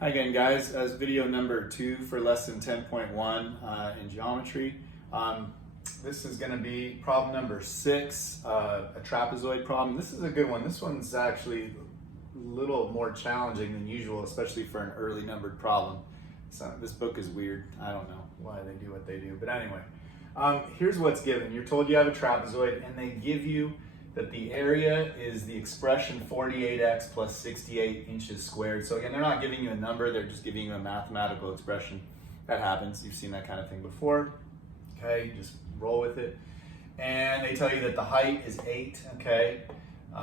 Hi again, guys. As video number 2 for lesson 10.1 in geometry. This is going to be problem number 6, a trapezoid problem. This is a good one. This one's actually a little more challenging than usual, especially for an early numbered problem. So this book is weird. I don't know why they do what they do. But anyway, here's what's given. You're told you have a trapezoid, and they give you that the area is the expression 48x plus 68 inches squared. So again, they're not giving you a number, they're just giving you a mathematical expression. That happens, you've seen that kind of thing before. Okay, just roll with it. And they tell you that the height is 8, okay?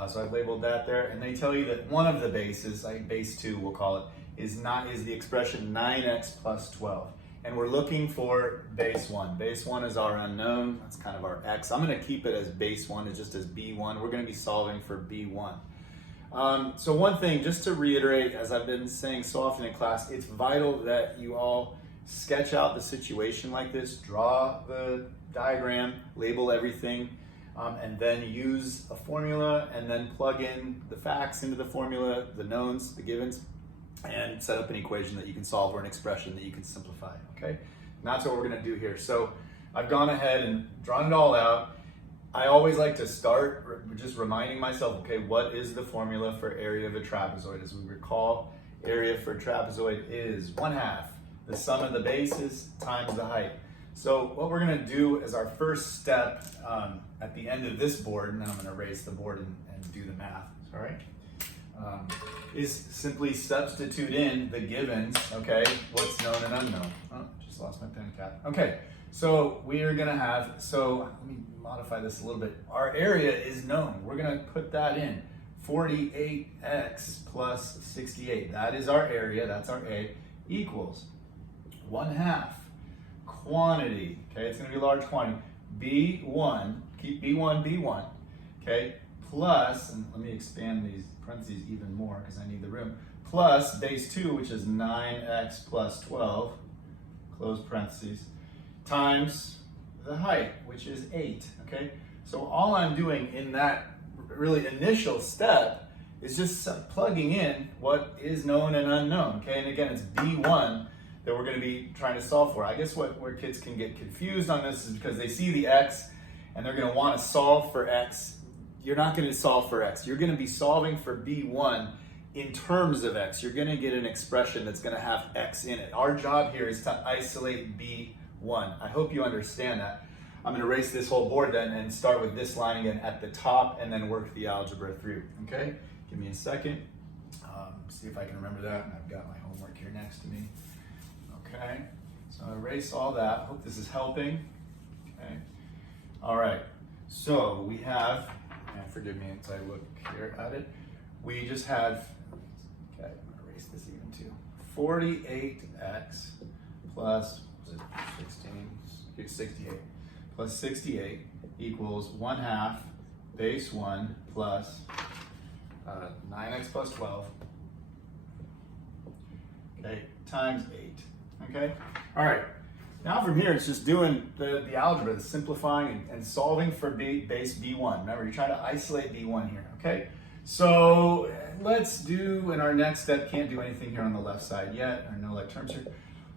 So I've labeled that there. And they tell you that one of the bases, like base 2 we'll call it, is the expression 9x plus 12. And we're looking for base 1. Base 1 is our unknown. That's kind of our x. I'm going to keep it as base 1, it's just as b1. We're going to be solving for b1. So one thing, just to reiterate, as I've been saying so often in class, it's vital that you all sketch out the situation like this, draw the diagram, label everything, and then use a formula, and then plug in the facts into the formula, the knowns, the givens, and set up an equation that you can solve or an expression that you can simplify, okay? And that's what we're gonna do here. So I've gone ahead and drawn it all out. I always like to start just reminding myself, okay, what is the formula for area of a trapezoid? As we recall, area for a trapezoid is 1/2 the sum of the bases times the height. So what we're gonna do as our first step at the end of this board, and then I'm gonna erase the board and do the math, all right? Is simply substitute in the givens, okay, what's known and unknown. Oh, just lost my pen cap. Okay, so we are gonna have, so let me modify this a little bit. Our area is known. We're gonna put that in, 48x plus 68. That is our area, that's our A, equals 1/2 quantity, okay, it's gonna be a large quantity, B1, keep B1, okay, plus, and let me expand these parentheses even more because I need the room, plus base 2, which is 9x plus 12, close parentheses, times the height, which is 8, okay? So all I'm doing in that really initial step is just plugging in what is known and unknown, okay? And again, it's B1 that we're gonna be trying to solve for. I guess where kids can get confused on this is because they see the x and they're gonna wanna solve for x. You're not going to solve for x. You're going to be solving for b1 in terms of x. You're going to get an expression that's going to have x in it. Our job here is to isolate b1. I hope you understand that. I'm going to erase this whole board then and start with this line again at the top and then work the algebra through. Okay? Give me a second. See if I can remember that. And I've got my homework here next to me. Okay? So I'll erase all that. Hope this is helping. Okay? All right. So we have, and forgive me as I look here at it, we just have, okay, I'm gonna erase this even too, 48x plus, was it 68, plus 68 equals 1/2 base 1 plus 9x plus 12, okay, times 8, okay? All right. Now from here, it's just doing the algebra, the simplifying and solving for base B1. Remember, you're trying to isolate B1 here, okay? So let's do, in our next step, can't do anything here on the left side yet, or no like terms here.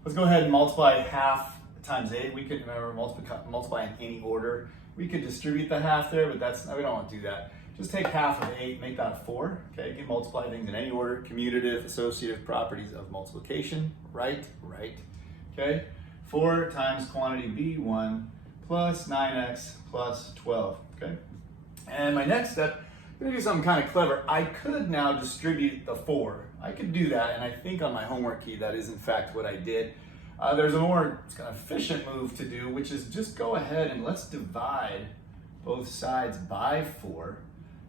Let's go ahead and multiply 1/2 times 8. We could, remember, multiply in any order. We could distribute the 1/2 there, but we don't want to do that. Just take 1/2 of 8, make that 4, okay? You can multiply things in any order. Commutative, associative properties of multiplication, right, okay? 4 times quantity B1 plus 9x plus 12, okay? And my next step, I'm gonna do something kind of clever. I could now distribute the 4. I could do that, and I think on my homework key, that is in fact what I did. There's a more kind of efficient move to do, which is just go ahead and let's divide both sides by 4.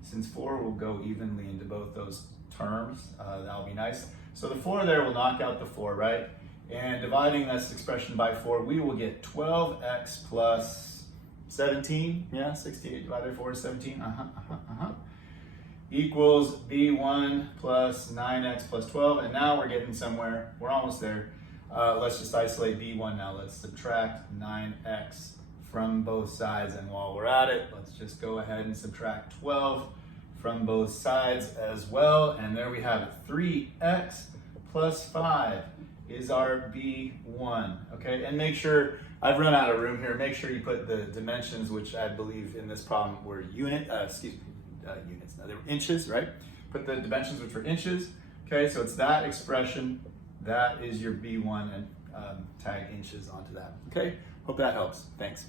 Since 4 will go evenly into both those terms, that'll be nice. So the 4 there will knock out the 4, right? And dividing this expression by 4, we will get 12x plus 17. Yeah, 68 divided by 4 is 17. Equals b1 plus 9x plus 12. And now we're getting somewhere. We're almost there. Let's just isolate b1 now. Let's subtract 9x from both sides. And while we're at it, let's just go ahead and subtract 12 from both sides as well. And there we have it. 3x plus 5 is our B1, okay? And make sure, I've run out of room here, make sure you put the dimensions, which I believe in this problem were units, no, they were inches, right? Put the dimensions, which were inches, okay? So it's that expression, that is your B1, and tag inches onto that, okay? Hope that helps, thanks.